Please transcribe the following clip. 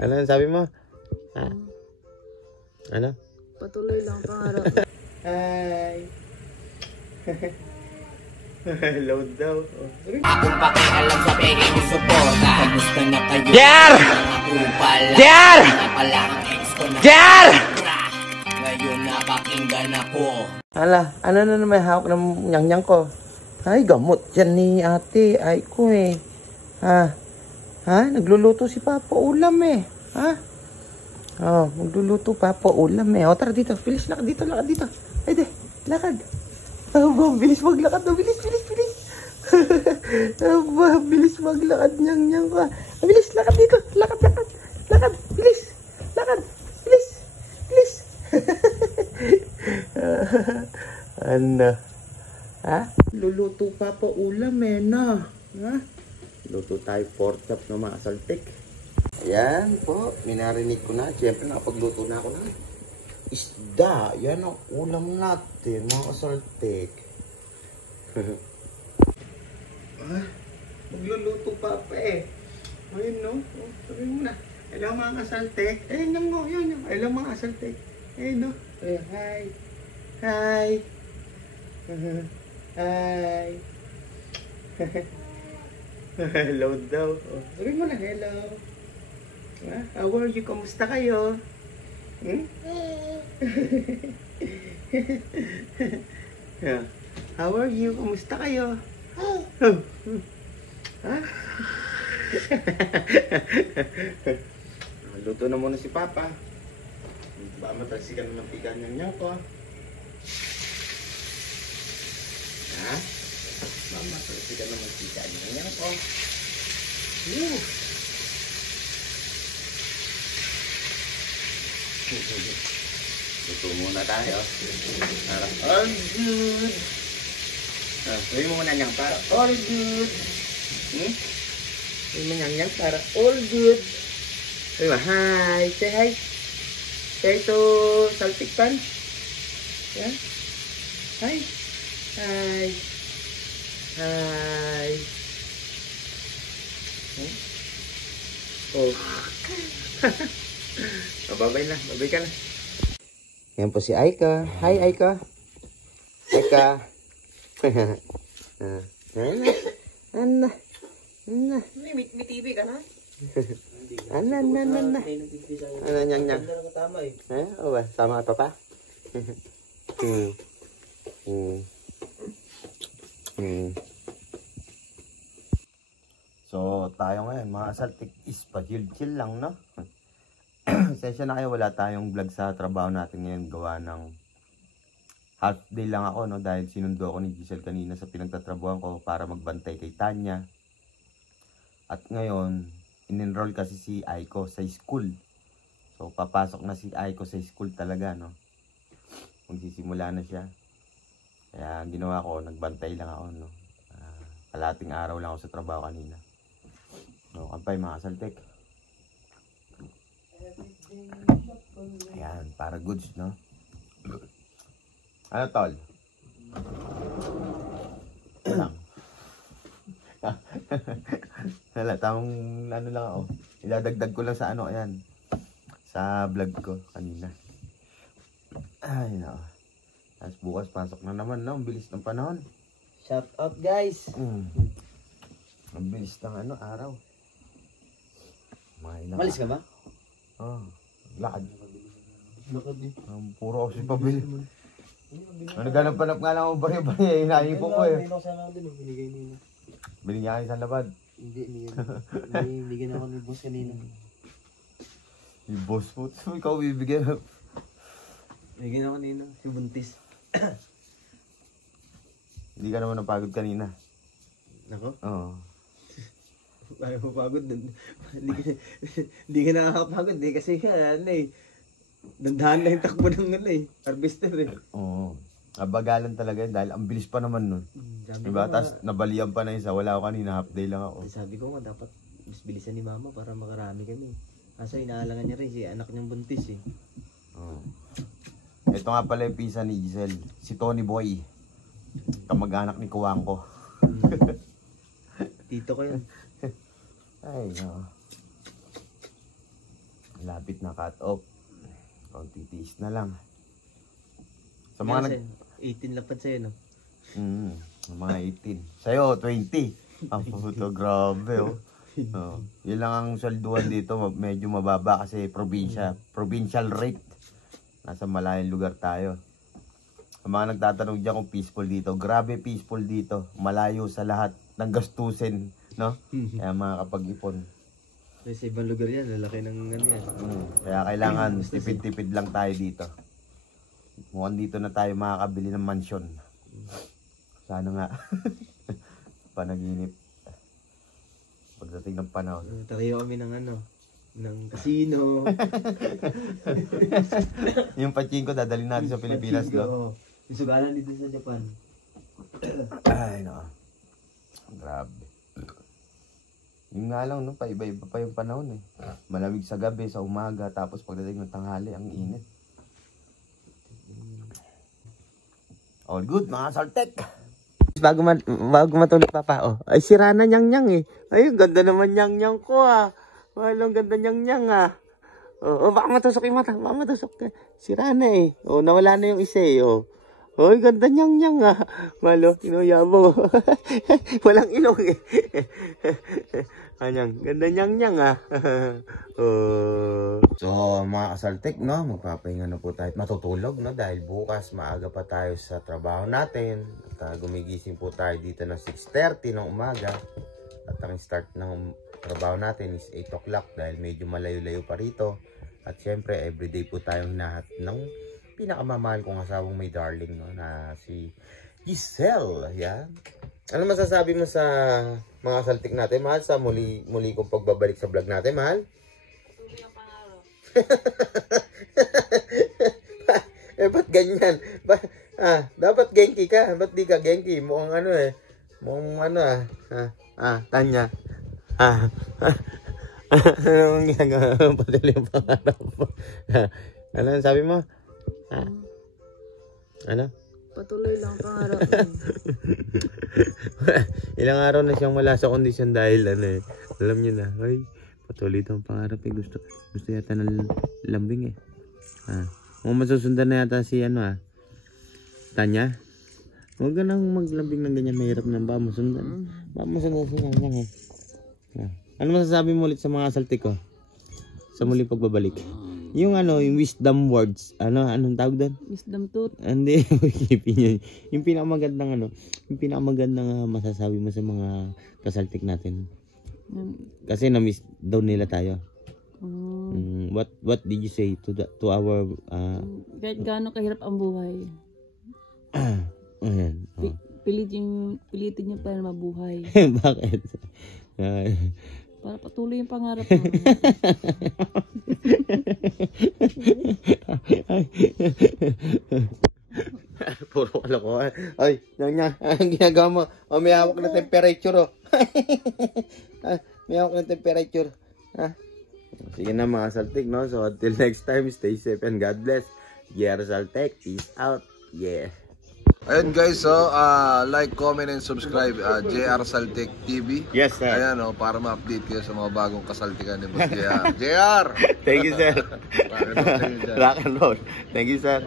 Ano sabi mo? Ha? Ano? Patuloy lang pangarap. Hi! Hello daw. Akong pakialam sa peke ko suporta. Gusto na kayo. Jar! Jar! Jar! Ngayon napakinggan ako. Ala, ano na naman hawak ng nyang-nyang ko? Ay, gamot yan ni ate. Ay ko eh. Ha? Ha? Nagluluto si Papa ulam eh. Ha? Oh, magluluto Papa ulam eh. O, tara dito. Bilis, lakad dito, lakad dito. Ay, de, lakad. Aba, bilis maglakad. Bilis, bilis, bilis. Aba, bilis maglakad nyang-nyang ko. Bilis, lakad dito. Lakad, lakad. Lakad, bilis. Lakad, bilis. Bilis. Ano? Ha? Luluto Papa ulam eh, no? Ha? Luto tayo pork chop ng mga saltik. Ayan po, minarinig ko na. Siyempre nakapagluto na ako na. Isda, yan ang ulam natin, mga saltik. Ah, magluluto Papa eh. Ayun no, oh, sabi mo na. Hello mga kasaltik. Ayun lang mo, yun. Hello mga kasaltik. Ayun no. Ay, hi. Hi. Hi. Hello daw. Oh, sabi mo na, hello. Ha? How are you? Kamusta kayo? Hmm? How are you? Kamusta kayo? Ha? Luto na muna si Papa. Baka matalsikan ng mantika niya ko. Ha? Mama, talsikan ng mantika niya ko. Luto muna tayo. All good. Sabi mo muna niyang para all good. Sabi mo niyang para all good. Sabi mo, hi. Say hi. Say to Saltik Pan. Yeah. Hi. Hi. Hi. Oh. Babay na. Babay ka na. Yan po si Aika. Hi, Aika. Aika. Ana. Ana. May TV ka na? Ana. Ano, nyang. Eh? O ba? Sama ka pa? So, tayo ngayon, mga saltik is pa-chill lang, no? Sensya na kayo, wala tayong vlog sa trabaho natin ngayon. Gawa ng half day lang ako, no? Dahil sinundo ako ni Giselle kanina sa pinagtatrabuhan ko para magbantay kay Tanya. At ngayon, in-enroll kasi si Aiko sa school. So, papasok na si Aiko sa school talaga, no? Magsisimula na siya. Kaya ginawa ko, nagbantay lang ako, no? Kalating araw lang ako sa trabaho kanina. No, kampay mga saltik. Ayan, para goods, no? Ano, tol? Lang. Wala, tamang ano lang ako. Iladagdag ko lang sa ano, ayan. Sa vlog ko kanina. Ay, no. Tapos bukas pasok na naman, no? Ang bilis ng panahon. Shout out guys. Ang bilis ng ano, araw. Malis ka ba? Oh, lakad. Lakad eh. Puro kasi pabili. Naghanap-hanap nga lang ako bari-bari. Inaipon ko eh. Binigyan ka isang labad. Hindi. Binigyan ako ni boss kanina. Yung boss mo. So, ikaw bibigyan. Binigyan ako kanina. Si Buntis. Hindi ka naman napagod kanina. Ako? Oo. Ayaw mo pagod. Hindi ka nakakapagod eh. Kasi ano eh. Dandahan lang yung takbo ng ano eh. Harvester eh. Oo. Abagalan talaga yun dahil ang bilis pa naman nun. Diba? Tapos nabalian pa na isa. Wala ako kanina. Half day lang ako. Sabi ko nga dapat mas bilisan ni mama para makarami kami. Kaso inaalangan niya rin si anak niyang buntis eh. Oo. Ito nga pala yung pisa ni Giselle. Si Tony Boy. Kamag-anak ni Kuwangko. Tito ko yun. Ay, no. malapit na cut off. Konti tiis na lang. Sa Mga mga 18 lapad sa'yo, no? mga 18. Sa'yo, 20. Ang puto, grabe, oh. Yun lang ang swelduhan dito, medyo mababa kasi probinsya. Provincial rate. Nasa malayong lugar tayo. Ang mga nagtatanong dyan kung peaceful dito, grabe peaceful dito. Malayo sa lahat ng gastusin, no? Kaya mga kapag-ipon. Sa ibang lugar yan, lalaki ng ano yan. Kaya kailangan tipid-tipid lang tayo dito. Mukhang dito na tayo makakabili ng mansyon. Sana nga. Panaginip. Pagdating ng panahon. Tayo kami ng ano, ng casino. Yung pachinko dadalhin natin sa Pilipinas, no? Yung sugalan dito sa Japan. Ay, no. Grabe. Yung nga lang, no? Paiba-iba pa yung panahon, eh. Malamig sa gabi, sa umaga, tapos pagdating ng tanghali, ang init. All good, mga Saltek. Bago matulog, Papa, oh. Ay, sira na nyang-nyang, eh. Ay, ganda naman nyang-nyang ko, ah. Walang ganda nyang-nyang, ah. Oh, baka matusok yung mata. Baka matusok. Sira na, eh. Oh, nawala na yung isa, eh, oh. Oy, ganda nyang-nyang, ah. Malo, inuyabo. Walang ilong, eh. Anyang, ganda nyang-nyang, ah. So, mga kasaltik, no, magpapahinga na po tayo. Matutulog, no, dahil bukas maaga pa tayo sa trabaho natin. At gumigising po tayo dito ng 6:30 ng umaga. At ang start ng trabaho natin is 8 o'clock dahil medyo malayo-layo pa rito. At syempre, everyday po tayong hinahat ng pinakamamahal kong asawang may darling, no, na si Giselle. Yan. Ano masasabi mo sa mga saltik natin, mahal, sa muli kong pagbabalik sa vlog natin, mahal? Tuloy ang pangarap. Ba't ganyan? Dapat genki ka. Ba't di ka genki? Mukhang ano, eh. Mukhang ano, Tanya. Anong ginagawa? Patuloy ang pangarap mo. Ano sabi mo? Ano? Patuloy lang pangarap. Ilang araw na siyang wala sa kondisyon dahil ano, eh. Alam niyo na, ay, patuloy daw ang pangarap, eh. Gusto yata ng lambing, eh. Kung masusundan na yata si Tanya. Huwag ka nang maglambing ng ganyan, mahirap na ba masundan. Ba masundan si Tanya, eh. Ano masasabi mo ulit sa mga saltik ko? Sa muli pagbabalik. Yung yung wisdom words. Anong tawag doon? Wisdom tooth. Hindi, yung pinakamagandang yung pinakamagandang masasabi mo sa mga kasaltik natin. Kasi na-miss daw nila tayo. What did you say to our kahit gaano kahirap ang buhay. Ayan. Pilitin niyo para mabuhay. Bakit? Para patuloy yung pangarap mo. Puro kalokohan. Ay, ang ginagawa mo. May hawak na temperature, oh. May hawak na temperature. Sige na, mga saltik, no? So, until next time, stay safe and God bless. JR Saltek, peace out. Yeah. Ayun guys, so like, comment, and subscribe JR Saltek TV. Yes, sir. Ayan, para ma-update kayo sa mga bagong kasaltikan ni Boss JR. JR! Thank you, sir. Rock and roll. Rock and roll. Thank you, sir.